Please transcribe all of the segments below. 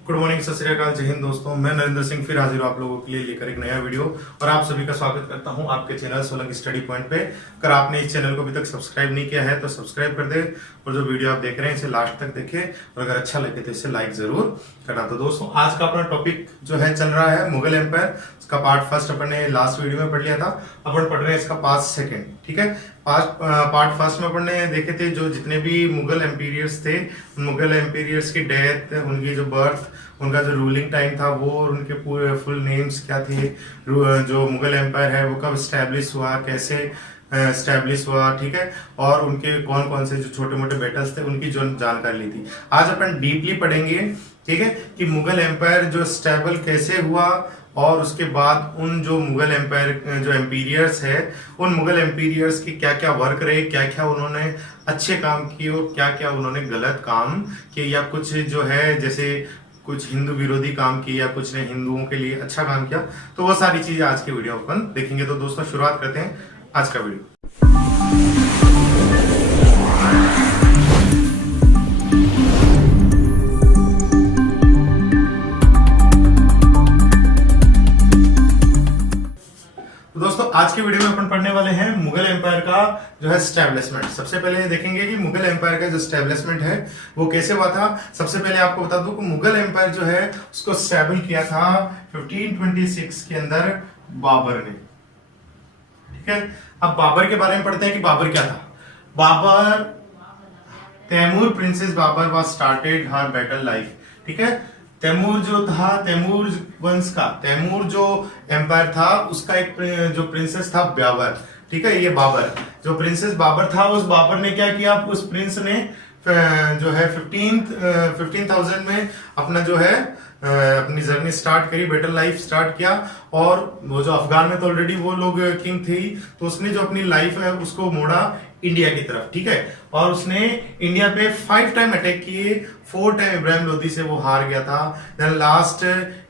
Good morning, सत श्री अकाल, जय हिंद दोस्तों। मैं नरेंद्र सिंह फिर हाजिर हूं आप लोगों के लिए लेकर एक नया वीडियो और आप सभी का स्वागत करता हूं आपके चैनल सोलंकी स्टडी पॉइंट पे। अगर आपने इस चैनल को अभी तक सब्सक्राइब नहीं किया है तो सब्सक्राइब कर दे और जो वीडियो आप देख रहे हैं इसे लास्ट तक देखें और अगर अच्छा लगे तो इसे लाइक जरूर करना। तो दोस्तों आज का अपना टॉपिक जो है चल रहा है मुगल एम्पायर। इसका पार्ट फर्स्ट अपन ने लास्ट वीडियो में पढ़ लिया था, अपन पढ़ रहे हैं इसका पार्ट सेकेंड। ठीक है, पार्ट फर्स्ट में अपन ने देखे थे जो जितने भी मुगल एम्पीरियर्स थे, मुगल एम्पीरियर्स की डेथ, उनकी जो बर्थ, उनका जो रूलिंग टाइम था वो और उनके पूरे फुल नेम्स क्या थे, जो मुगल एम्पायर है वो कब स्टैब्लिश हुआ, कैसे स्टैब्लिश हुआ। ठीक है, और उनके कौन कौन से जो छोटे मोटे बैटल्स थे उनकी जो जानकारी ली थी। आज अपन डीपली पढ़ेंगे, ठीक है, कि मुगल एम्पायर जो स्टेबल कैसे हुआ और उसके बाद उन जो मुगल एम्पायर जो एम्पीरियर्स है उन मुगल एम्पीरियर्स की क्या क्या वर्क रहे, क्या क्या उन्होंने अच्छे काम किए और क्या क्या उन्होंने गलत काम किए, या कुछ जो है जैसे कुछ हिंदू विरोधी काम किए या कुछ ने हिंदुओं के लिए अच्छा काम किया। तो वो सारी चीजें आज के वीडियो अपन देखेंगे। तो दोस्तों शुरुआत करते हैं आज का वीडियो। दोस्तों आज के वीडियो में अपन पढ़ने वाले हैं मुगल एम्पायर का जो है स्टैब्लिशमेंट। सबसे पहले देखेंगे कि मुगल एम्पायर का जो स्टैब्लिशमेंट है वो कैसे हुआ था। सबसे पहले आपको बता दूं कि मुगल एम्पायर जो है उसको स्टैबल किया था 1526 के अंदर बाबर ने। ठीक है, अब बाबर के बारे में पढ़ते हैं कि बाबर क्या था। Babur, Timur princes Babur was started her battle life. ठीक है, तैमूर जो था, तैमूर वंश का, तैमूर जो एम्पायर था उसका एक जो प्रिंसेस था बाबर। ठीक है, ये बाबर जो प्रिंसेस बाबर था, उस बाबर ने क्या किया, उस प्रिंस ने जो है 15,000 में अपना जो है अपनी जर्नी स्टार्ट करी, बैटल लाइफ स्टार्ट किया। और वो जो अफगान में तो ऑलरेडी वो लोग किंग थी, तो उसने जो अपनी लाइफ है उसको मोड़ा इंडिया की तरफ। ठीक है, और उसने इंडिया पे 5 टाइम अटैक किए, 4 टाइम इब्राहिम लोदी से वो हार गया था। देन लास्ट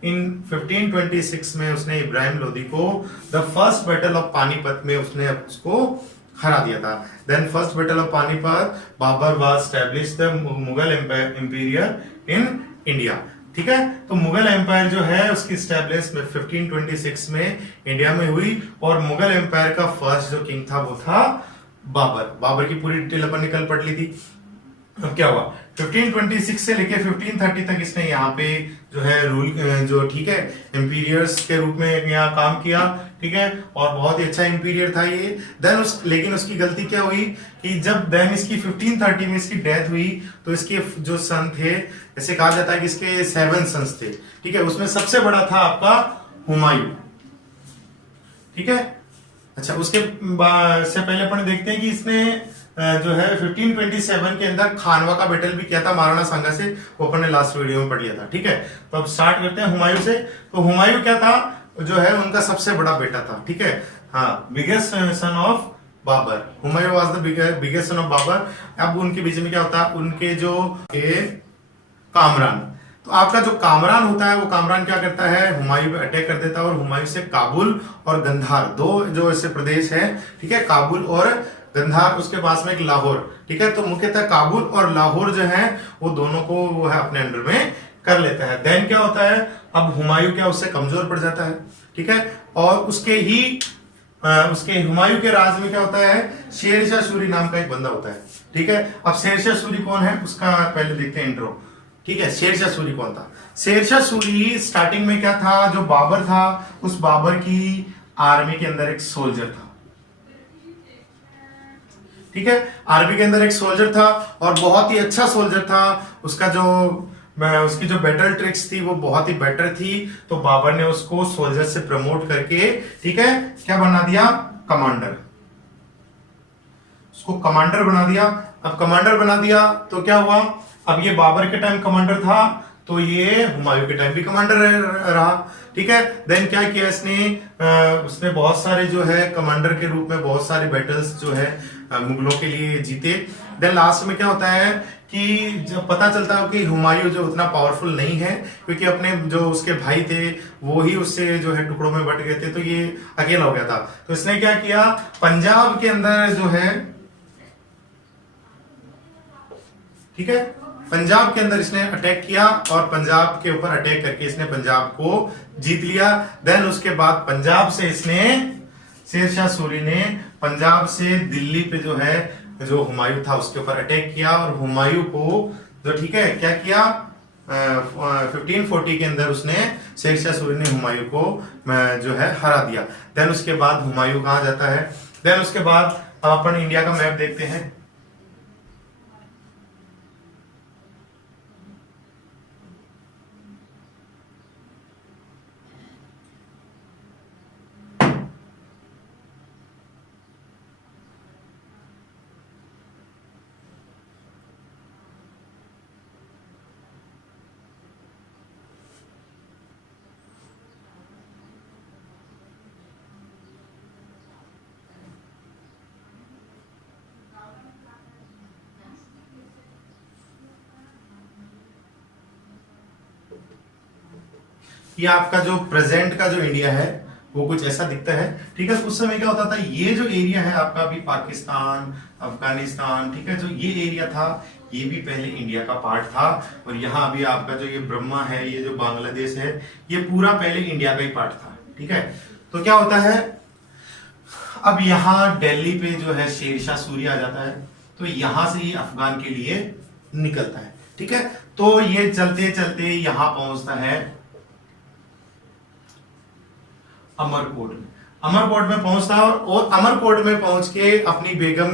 इन 1526 में उसने इब्राहिम लोदी को the first battle of Panipat में उसने उसको हरा दिया था। Then first battle of Panipat, Babur was establish the Mughal empire in India. ठीक है, तो मुगल एम्पायर जो है उसकी स्टैब्लिश में 1526 में इंडिया में हुई और मुगल एम्पायर का फर्स्ट जो किंग था वो था बाबर। बाबर की पूरी डिटेल अपन ने कल पढ़ ली थी। अब क्या हुआ, 1526 से लेके 1530 तक इसने यहाँ पे जो है रूल जो, ठीक है, एम्पीरियर्स के रूप में यहाँ काम किया। ठीक है, और बहुत ही अच्छा एम्पीरियर था ये। देन लेकिन उसकी गलती क्या हुई कि जब देन इसकी 1530 में इसकी डेथ हुई तो इसके जो सन थे, ऐसे कहा जाता है कि इसके 7 सन्स थे। ठीक है, उसमें सबसे बड़ा था आपका हुमायूं। ठीक है, अच्छा, उसके से पहले अपन देखते हैं कि इसने जो है 1527 के अंदर खानवा का बैटल भी किया था महाराणा सांगा से, वो अपन ने लास्ट वीडियो में पढ़ लिया था। ठीक है, तो अब स्टार्ट करते हैं हुमायूं से। तो हुमायूं क्या था, जो है उनका सबसे बड़ा बेटा था। ठीक है, हाँ, biggest son of Babur. Humayun was the biggest son of Babur. अब उनके बीच में क्या होता है, उनके जो कामरान, तो आपका जो कामरान होता है वो कामरान क्या करता है, हुमायूं पे अटैक कर देता है और हुमायूं से काबुल और गंधार, दो जो ऐसे प्रदेश है, ठीक है, काबुल और गंधार, उसके पास में एक लाहौर। ठीक है, तो मुख्यतः काबुल और लाहौर जो है वो दोनों को वो है अपने अंडर में कर लेता है। देन क्या होता है, अब हुमायूं क्या उससे कमजोर पड़ जाता है। ठीक है, और उसके हुमायूं के राज में क्या होता है, शेरशाह सूरी नाम का एक बंदा होता है। ठीक है, अब शेरशाह सूरी कौन है उसका पहले देखते हैं इंट्रो। ठीक है, शेरशाह सूरी कौन था। शेरशाह सूरी स्टार्टिंग में क्या था, जो बाबर था उस बाबर की आर्मी के अंदर एक सोल्जर था। ठीक है, आर्मी के अंदर एक सोल्जर था और बहुत ही अच्छा सोल्जर था। उसकी जो बैटल ट्रिक्स थी वो बहुत ही बेटर थी, तो बाबर ने उसको सोल्जर से प्रमोट करके, ठीक है, क्या बना दिया, कमांडर। उसको कमांडर बना दिया। अब कमांडर बना दिया तो क्या हुआ, अब ये बाबर के टाइम कमांडर था तो ये हुमायूं के टाइम भी कमांडर रहा। ठीक है, देन क्या किया उसने बहुत सारे जो है कमांडर के रूप में बहुत सारे बैटल्स जो है मुगलों के लिए जीते। देन लास्ट में क्या होता है कि जब पता चलता है कि हुमायूं जो उतना पावरफुल नहीं है, क्योंकि अपने जो उसके भाई थे वो ही उससे जो है टुकड़ों में बट गए थे, तो ये अकेला हो गया था। तो इसने क्या किया, पंजाब के अंदर जो है, ठीक है, पंजाब के अंदर इसने अटैक किया और पंजाब के ऊपर अटैक करके इसने पंजाब को जीत लिया। देन उसके बाद पंजाब से इसने, शेरशाह सूरी ने पंजाब से दिल्ली पे जो है, जो हुमायूं था उसके ऊपर अटैक किया और हुमायूं को जो, ठीक है, क्या किया, 1540 के अंदर उसने, शेरशाह सूरी ने हुमायूं को जो है हरा दिया। देन उसके बाद हुमायूं कहां जाता है, देन उसके बाद अब अपन इंडिया का मैप देखते हैं। ये आपका जो प्रेजेंट का जो इंडिया है वो कुछ ऐसा दिखता है, ठीक है। उस समय क्या होता था, ये जो एरिया है आपका अभी पाकिस्तान, अफगानिस्तान, ठीक है, जो ये एरिया था ये भी पहले इंडिया का पार्ट था। और यहाँ अभी आपका जो ये ब्रह्मा है, ये जो बांग्लादेश है, ये पूरा पहले इंडिया का ही पार्ट था, ठीक है। तो क्या होता है, अब यहाँ दिल्ली पे जो है शेरशाह सूरी आ जाता है, तो यहां से ही अफगान के लिए निकलता है, ठीक है। तो ये चलते चलते यहां पहुंचता है अमरकोट में, अमरकोट में पहुंचता है और अमरकोट में पहुंच के अपनी बेगम,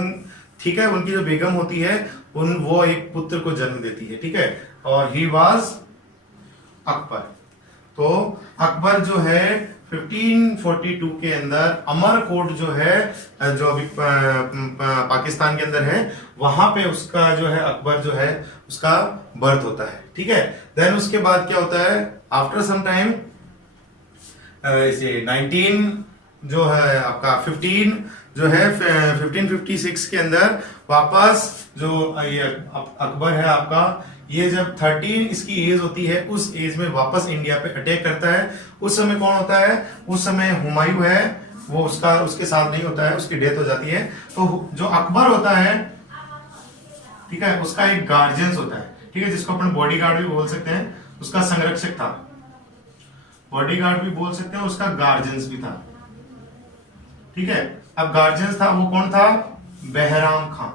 ठीक है, उनकी जो बेगम होती है वो एक पुत्र को जन्म देती है, ठीक है। और ही वाज अकबर। तो अकबर जो है 1542 के अंदर अमरकोट जो है, जो अभी पाकिस्तान के अंदर है, वहां पे उसका जो है, अकबर जो है उसका बर्थ होता है, ठीक है। देन उसके बाद क्या होता है, आफ्टर सम टाइम इसे 19 जो है आपका 15 जो है 1556 के अंदर वापस जो ये अकबर है आपका, ये जब 13 इसकी एज होती है, उस एज में वापस इंडिया पे अटैक करता है। उस समय कौन होता है, उस समय हुमायूं है, वो उसके साथ नहीं होता है, उसकी डेथ हो जाती है। तो जो अकबर होता है, ठीक है, उसका एक गार्जियंस होता है, ठीक है, जिसको अपन बॉडी गार्ड भी बोल सकते हैं, उसका संरक्षक था, बॉडीगार्ड भी बोल सकते हैं, उसका गार्जियंस भी था, ठीक है। अब गार्जियंस था वो कौन था, बहराम खां।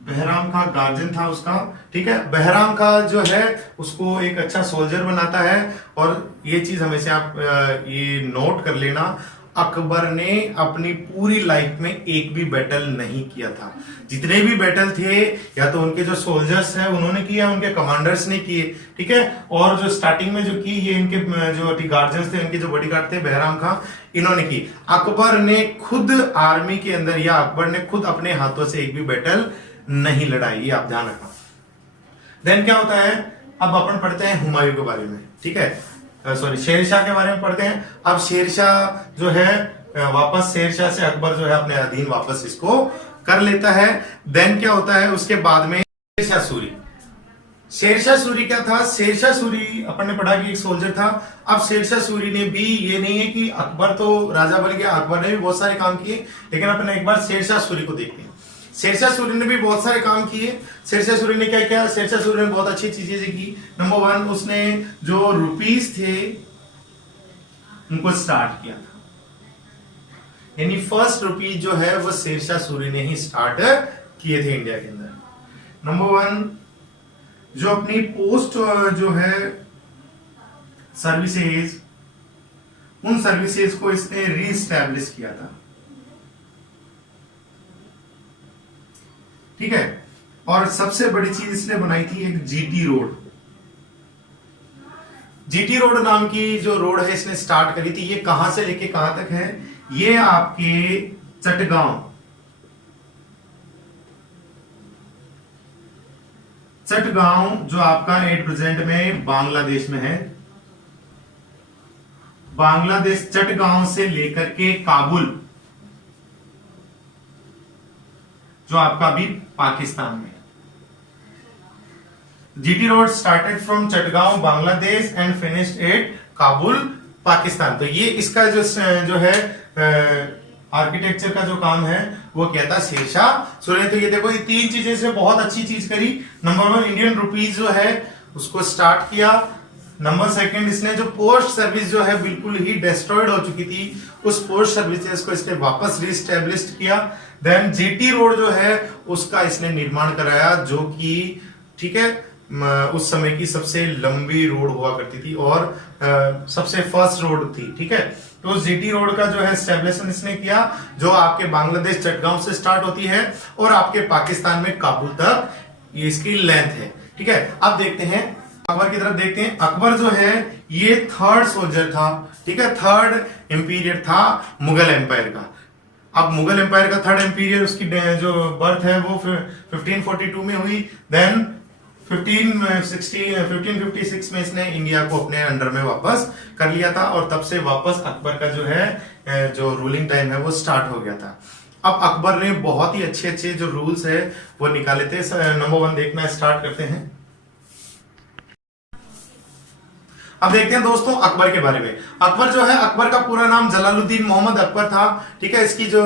बहराम खां गार्जियन था उसका, ठीक है। बहराम खां जो है उसको एक अच्छा सोल्जर बनाता है। और ये चीज हमेशा आप ये नोट कर लेना, अकबर ने अपनी पूरी लाइफ में एक भी बैटल नहीं किया था। जितने भी बैटल थे या तो उनके जो सोल्जर्स हैं उन्होंने किया, उनके कमांडर्स ने किए, ठीक है। और जो स्टार्टिंग में जो की, ये इनके जो गार्जियंस थे, इनके जो बॉडीगार्ड थे, बहराम खां, इन्होंने की। अकबर ने खुद आर्मी के अंदर, या अकबर ने खुद अपने हाथों से एक भी बैटल नहीं लड़ाई, ये आप ध्यान रखना। देन क्या होता है, अब अपन पढ़ते हैं हुमायूं के बारे में, ठीक है, सॉरी शेरशाह के बारे में पढ़ते हैं। अब शेरशाह जो है वापस, शेरशाह से अकबर जो है अपने अधीन वापस इसको कर लेता है। देन क्या होता है उसके बाद में, शेरशाह सूरी। शेरशाह सूरी क्या था, शेरशाह सूरी अपन ने पढ़ा कि एक सोल्जर था। अब शेरशाह सूरी ने भी, ये नहीं है कि अकबर तो राजा बन गया, अकबर ने भी बहुत सारे काम किए, लेकिन अपन एक बार शेरशाह सूरी को देखते हैं। शेरशाह सूरी ने भी बहुत सारे काम किए। शेरशाह सूरी ने क्या किया, शेरशाह सूरी ने बहुत अच्छी चीजें की। नंबर 1, उसने जो रुपीस थे उनको स्टार्ट किया था, यानी फर्स्ट रुपीज जो है वो शेरशाह सूरी ने ही स्टार्ट किए थे इंडिया के अंदर। नंबर 1, जो अपनी पोस्ट जो है सर्विसेज, उन सर्विसेज को इसने रीस्टैब्लिश किया था, ठीक है। और सबसे बड़ी चीज इसने बनाई थी एक जीटी रोड। जीटी रोड नाम की जो रोड है इसने स्टार्ट करी थी। ये कहां से लेके कहां तक है, ये आपके चटगांव, चटगांव जो आपका एट प्रेजेंट में बांग्लादेश में है, बांग्लादेश चटगांव से लेकर के काबुल जो आपका अभी पाकिस्तान में। GT road started from Chittagong Bangladesh and finished at Kabul Pakistan. तो ये इसका जो है आर्किटेक्चर का जो काम है वो किया था शेरशाह सूरी ने। तो ये देखो, ये तीन चीजें से बहुत अच्छी चीज करी। नंबर 1, इंडियन रुपीज जो है उसको स्टार्ट किया। नंबर 2, इसने जो पोस्ट सर्विस जो है बिल्कुल ही डिस्ट्रॉयड हो चुकी थी, उस पोस्ट सर्विसेज को इसने वापस रीस्टैब्लिश किया। देन जीटी रोड जो है उसका इसने निर्माण कराया, जो कि ठीक है उस समय की सबसे लंबी रोड हुआ करती थी और सबसे फर्स्ट रोड थी। ठीक है, तो जीटी रोड का जो है एस्टेब्लिशमेंट इसने किया, जो आपके बांग्लादेश चटगांव से स्टार्ट होती है और आपके पाकिस्तान में काबुल तक ये इसकी लेंथ है। ठीक है, अब देखते हैं अकबर की तरफ देखते हैं। अकबर जो है ये थर्ड सोल्जर था। ठीक है, थर्ड एम्पीरियर था मुगल एम्पायर का। अब मुगल एम्पायर का थर्ड एम्पीरियर, उसकी जो बर्थ है वो 1542 में हुई। देन 1556 में इसने इंडिया को अपने अंडर में वापस कर लिया था और तब से वापस अकबर का जो है जो रूलिंग टाइम है वो स्टार्ट हो गया था। अब अकबर ने बहुत ही अच्छे अच्छे जो रूल्स है वो निकाले थे। नंबर 1 देखना स्टार्ट करते हैं। अब देखते हैं दोस्तों अकबर के बारे में। अकबर जो है, अकबर का पूरा नाम जलालुद्दीन मोहम्मद अकबर था। ठीक है, इसकी जो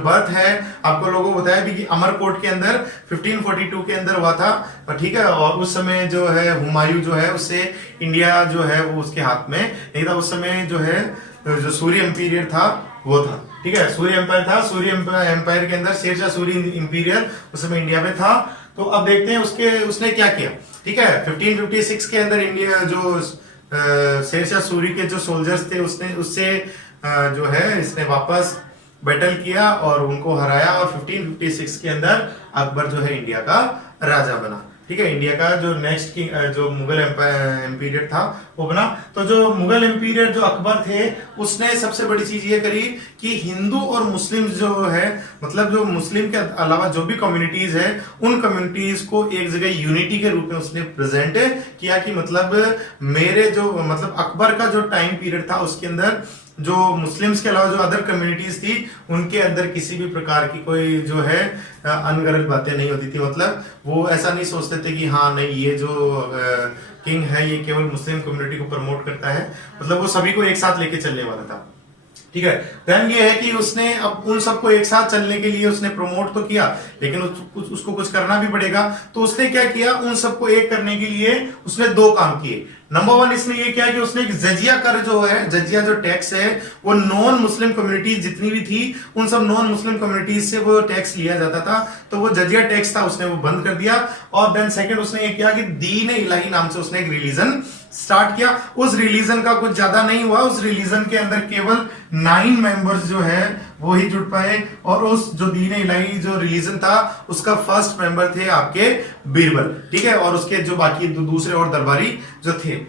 बर्थ है आपको लोगों को बताया भी कि अमरकोट के अंदर 1542 के अंदर हुआ था। ठीक है, और उस समय जो है हुमायूं जो है उससे इंडिया जो है वो उसके हाथ में नहीं था। उस समय जो है जो सूर्य एम्पीरियर था वो था। ठीक है, सूर्य एम्पायर था। सूर्य एम्पायर के अंदर शेरशाह सूरी एम्पीरियर उस समय इंडिया में था। तो अब देखते हैं उसने क्या किया। ठीक है, 1556 के अंदर इंडिया जो शेरशाह सूरी के जो सोल्जर्स थे उससे जो है इसने वापस बैटल किया और उनको हराया और 1556 के अंदर अकबर जो है इंडिया का राजा बना। ठीक है, इंडिया का जो नेक्स्ट जो मुगल एम्पीरियर था वो बना। तो जो मुगल एम्पीरियर जो अकबर थे उसने सबसे बड़ी चीज ये करी कि हिंदू और मुस्लिम जो है, मतलब जो मुस्लिम के अलावा जो भी कम्युनिटीज है उन कम्युनिटीज को एक जगह यूनिटी के रूप में उसने प्रेजेंट किया कि मतलब मेरे जो मतलब अकबर का जो टाइम पीरियड था उसके अंदर जो मुस्लिम्स के अलावा जो अदर कम्युनिटीज थी उनके अंदर किसी भी प्रकार की कोई जो है अनगढ़ंत बातें नहीं होती थी। मतलब वो ऐसा नहीं सोचते थे कि हाँ नहीं ये जो किंग है ये केवल मुस्लिम कम्युनिटी को प्रमोट करता है, मतलब वो सभी को एक साथ लेके चलने वाला था। ठीक है, देन ये है कि उसने अब उन सबको एक साथ चलने के लिए उसने प्रमोट तो किया, लेकिन उसको कुछ करना भी पड़ेगा। तो उसने क्या किया, उन सबको एक करने के लिए उसने 2 काम किए। नंबर 1 इसने ये किया कि उसने एक जजिया कर जो है, जजिया जो टैक्स है वो नॉन मुस्लिम कम्युनिटीज जितनी भी थी उन सब नॉन मुस्लिम कम्युनिटीज से वो टैक्स लिया जाता था, तो वो जजिया टैक्स था उसने वो बंद कर दिया। और देन सेकंड उसने ये किया कि दीन इलाही नाम से उसने एक रिलीजन स्टार्ट किया। उस रिलीजन का कुछ ज्यादा नहीं हुआ, उस रिलीजन के अंदर केवल 9 मेंबर्स जो है वो ही जुड़ पाए और उस जो दीन इलाही जो रिलीजन था उसका फर्स्ट मेंबर थे आपके बीरबल। ठीक है, और उसके जो बाकी दूसरे और दरबारी जो थे,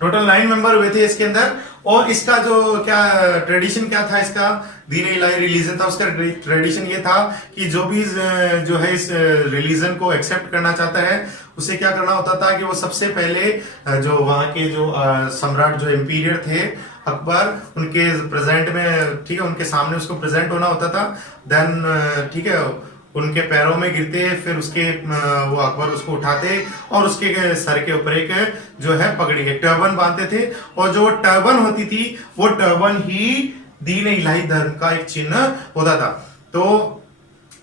टोटल 9 मेंबर हुए थे इसके अंदर। और इसका जो क्या ट्रेडिशन क्या था, इसका दीन इलाही रिलीजन था, उसका ट्रेडिशन ये था कि जो भी जो है इस रिलीजन को एक्सेप्ट करना चाहता है उसे क्या करना होता था कि वो सबसे पहले जो वहां के जो सम्राट जो एम्पीरियर थे अकबर, उनके प्रेजेंट में, ठीक है, उनके सामने उसको प्रेजेंट होना होता था। देन ठीक है, उनके पैरों में गिरते, फिर उसके वो अकबर उसको उठाते और उसके सर के ऊपर एक जो है पगड़ी, एक टर्बन बांधते थे। और जो टर्बन होती थी वो टर्बन ही दीन इलाही धर्म का एक चिन्ह होता था। तो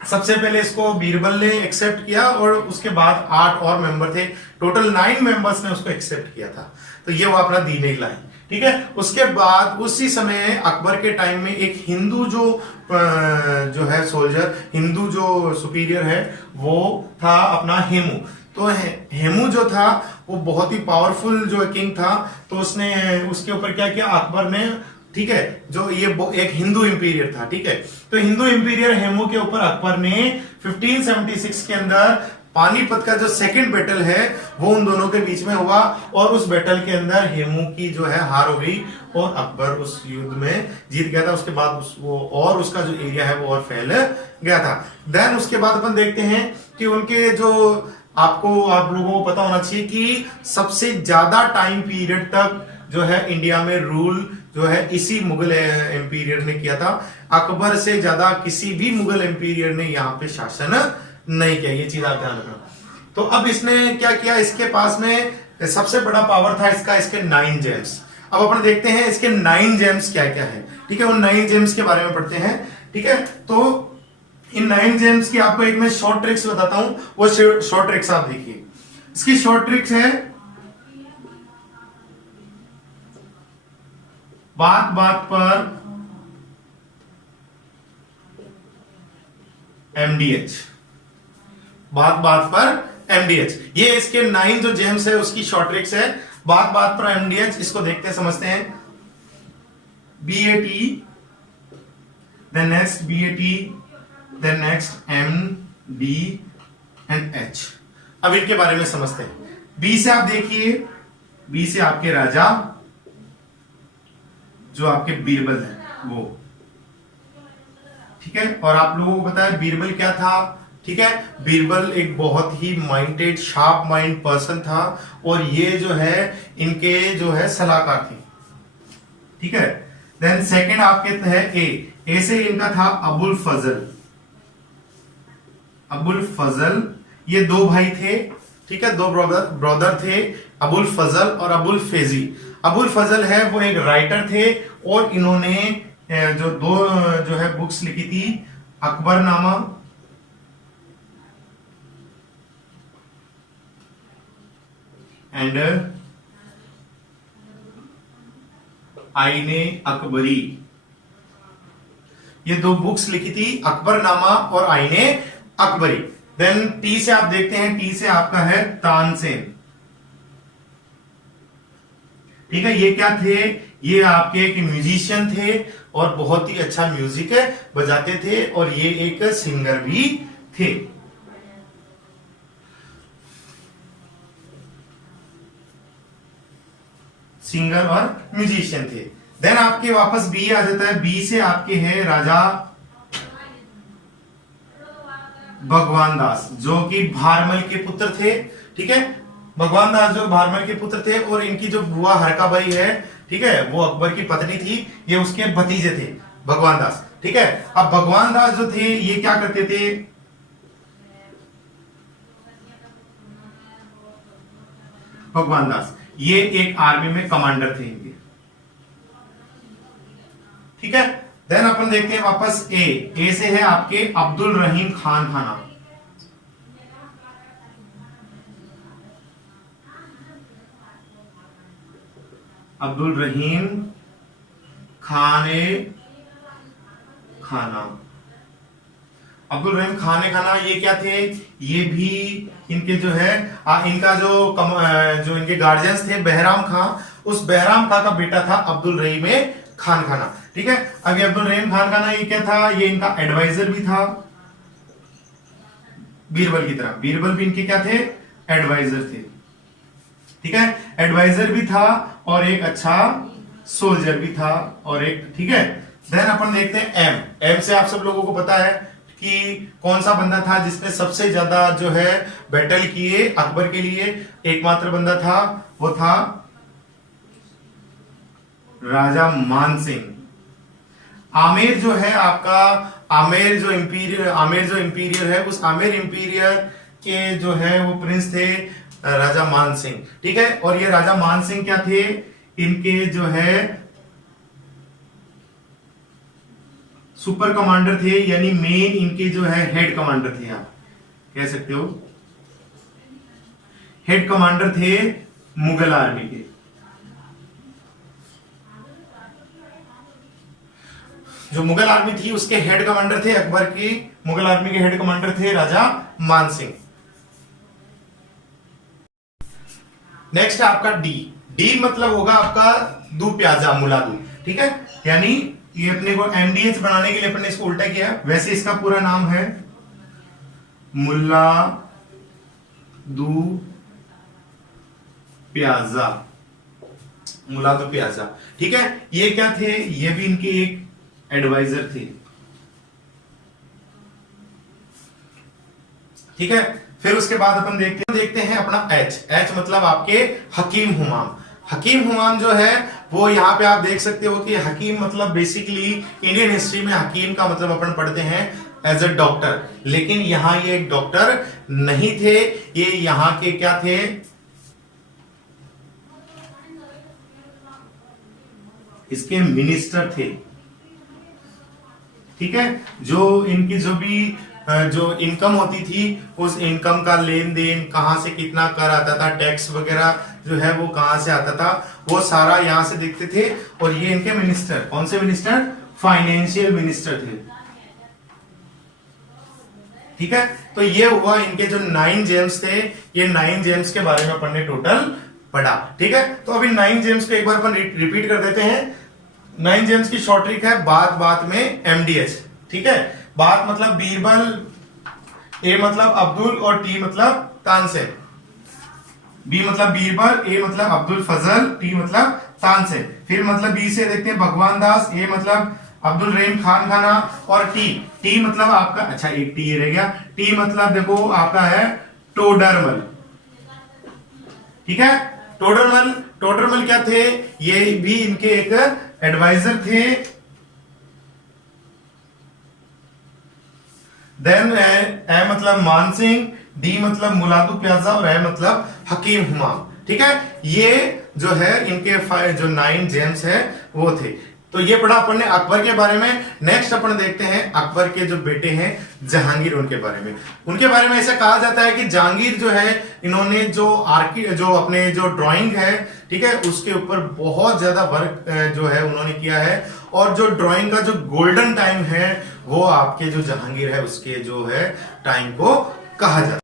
सबसे पहले इसको बीरबल ने एक्सेप्ट किया और उसके बाद 8 और मेंबर थे, टोटल 9 मेंबर्स ने उसको एक्सेप्ट किया था। तो ये वो अपना दीन इलाही। ठीक है, उसके बाद उसी समय अकबर के टाइम में एक हिंदू जो है सोल्जर, हिंदू जो सुपीरियर है वो था अपना हेमू। तो हेमू जो था वो बहुत ही पावरफुल जो किंग था, तो उसने उसके ऊपर क्या किया अकबर ने, ठीक है, जो ये एक हिंदू इंपीरियर था। ठीक है, तो हिंदू इंपीरियर हेमू के ऊपर अकबर ने 1576 के अंदर पानीपत का जो सेकंड बैटल है वो उन दोनों के बीच में हुआ और उस बैटल के अंदर हेमू की जो है हार हो गई और अकबर उस युद्ध में जीत गया था। उसके बाद और उसका जो एरिया है वो और फैल गया था। देन उसके बाद अपन देखते हैं कि उनके जो आप लोगों को पता होना चाहिए कि सबसे ज्यादा टाइम पीरियड तक जो है इंडिया में रूल जो है इसी मुगल एम्पीरियर ने किया था। अकबर से ज्यादा किसी भी मुगल एम्पीरियर ने यहाँ पे शासन नहीं किया, ये चीज आप ध्यान रखना। तो अब इसने क्या किया, इसके पास में सबसे बड़ा पावर था इसके 9 जेम्स। अब अपन देखते हैं इसके 9 जेम्स क्या क्या है। ठीक है, उन 9 जेम्स के बारे में पढ़ते हैं। ठीक है, तो इन 9 जेम्स की आपको एक मैं शॉर्ट ट्रिक्स बताता हूं, वो शॉर्ट ट्रिक्स आप देखिए। इसकी शॉर्ट ट्रिक्स है, बात बात पर MDH, बात बात पर MDH, ये इसके 9 जो जेम्स है उसकी शॉर्ट ट्रिक्स है। बात बात पर MDH, इसको देखते हैं, समझते हैं। BAT, then next BAT, then next MD and H। अब इनके बारे में समझते हैं। बी से आप देखिए, बी से आपके राजा जो आपके बीरबल है वो। ठीक है, और आप लोगों को पता है बीरबल क्या था। ठीक है, बीरबल एक बहुत ही माइंडेड, शार्प माइंड पर्सन था, और ये जो है इनके जो है सलाहकार थे। ठीक है, देन सेकंड आपके है ए से इनका था अबुल फजल। अबुल फजल, ये 2 भाई थे। ठीक है, 2 ब्रदर थे, अबुल फजल और अबुल फैजी। अबुल फजल है वो एक राइटर थे, और इन्होंने जो 2 जो है बुक्स लिखी थी, अकबरनामा एंड आईने अकबरी। ये 2 बुक्स लिखी थी, अकबरनामा और आईने अकबरी। देन टी से आप देखते हैं, टी से आपका है तानसेन। ठीक है, ये क्या थे, ये आपके एक म्यूजिशियन थे, और बहुत ही अच्छा म्यूजिक बजाते थे, और ये एक सिंगर भी थे। सिंगर और म्यूजिशियन थे। देन आपके वापस बी आ जाता है। बी से आपके हैं राजा भगवान दास, जो कि भारमल के पुत्र थे। ठीक है, भगवान दास जो भारमल के पुत्र थे, और इनकी जो बुआ हरकाबाई है, ठीक है, वो अकबर की पत्नी थी, ये उसके भतीजे थे भगवान दास। ठीक है, अब भगवान दास जो थे ये क्या करते थे, भगवान दास ये एक आर्मी में कमांडर थे इनके। ठीक है, देन अपन देखते हैं वापस ए से है आपके अब्दुल रहीम खान खाना। अब्दुल रहीम खाने खाना, अब्दुल रहीम खाने खाना, ये क्या थे, ये भी इनके जो है इनका जो इनके गार्जियंस थे बहराम खां, उस बहराम खां का बेटा था अब्दुल रहीम खान खाना। ठीक है, अभी अब्दुल रहीम खान खाना ये क्या था, ये इनका एडवाइजर भी था बीरबल की तरह। बीरबल भी इनके क्या थे, एडवाइजर थे। ठीक है, एडवाइजर भी था, और एक अच्छा सोल्जर भी था, और एक, ठीक है। देन अपन देखते हैं एम से आप सब लोगों को पता है कि कौन सा बंदा था जिसने सबसे ज्यादा जो है बैटल किए अकबर के लिए। एकमात्र बंदा था, वो था राजा मान सिंह। आमेर जो है आपका, आमेर जो इंपीरियर है, उस आमेर इंपीरियर के जो है वो प्रिंस थे राजा मान सिंह। ठीक है, और ये राजा मान सिंह क्या थे, इनके जो है सुपर कमांडर थे, यानी मेन इनके जो है हेड कमांडर थे, आप कह सकते हो हेड कमांडर थे मुगल आर्मी के। जो मुगल आर्मी थी उसके हेड कमांडर थे, अकबर की मुगल आर्मी के हेड कमांडर थे राजा मान सिंह। नेक्स्ट है आपका डी मतलब होगा आपका दू प्याजा मुलादू। ठीक है, यानी ये अपने को MDH बनाने के लिए अपने इसको उल्टा किया। वैसे इसका पूरा नाम है मुल्ला दू प्याजा, मुलादू प्याजा। ठीक है, ये क्या थे, ये भी इनके एक एडवाइजर थे। ठीक है, फिर उसके बाद अपन देखते हैं अपना एच मतलब आपके हकीम हुमाम। हकीम हुमाम जो है वो यहाँ पे आप देख सकते हो कि हकीम मतलब बेसिकली इंडियन हिस्ट्री में हकीम का मतलब अपन पढ़ते हैं एज अ डॉक्टर, लेकिन यहाँ ये एक डॉक्टर नहीं थे, ये यहाँ के क्या थे, इसके मिनिस्टर थे। ठीक है, जो इनकी जो भी जो इनकम होती थी, उस इनकम का लेन देन, कहां से कितना कर आता था, टैक्स वगैरह जो है वो कहां से आता था, वो सारा यहां से देखते थे। और ये इनके मिनिस्टर, कौन से मिनिस्टर? फाइनेंशियल मिनिस्टर थे। ठीक है, तो ये हुआ इनके जो 9 जेम्स थे। ये 9 जेम्स के बारे में अपन ने टोटल पढ़ा। ठीक है, तो अभी 9 जेम्स को एक बार अपन रिपीट कर देते हैं। 9 जेम्स की शॉर्ट ट्रिक है बात बात में MDH। ठीक है, बात मतलब बीरबल, ए मतलब अब्दुल और टी मतलब तानसेन। बी मतलब बीरबल, ए मतलब अब्दुल फजल, टी मतलब तानसेन। फिर मतलब बी से देखते हैं भगवान दास, ए मतलब अब्दुल रहीम खान खाना, और टी मतलब आपका, अच्छा एक टी रह गया, टी मतलब देखो आपका है टोडरमल। ठीक है, टोडरमल क्या थे? ये भी इनके एक एडवाइजर थे। देन ए मतलब मान सिंह, डी मतलब मुलादू प्याजा, और ए मतलब हकीम हुमाम। ठीक है, ये जो है इनके जो 9 जेम्स है वो थे। तो ये पढ़ा अपन ने अकबर के बारे में। नेक्स्ट अपन देखते हैं अकबर के जो बेटे हैं जहांगीर, उनके बारे में। उनके बारे में ऐसा कहा जाता है कि जहांगीर जो है, इन्होंने जो अपने जो ड्राइंग है, ठीक है, उसके ऊपर बहुत ज्यादा वर्क जो है उन्होंने किया है। और जो ड्राइंग का जो गोल्डन टाइम है वो आपके जो जहांगीर है उसके जो है टाइम को कहा जाता है।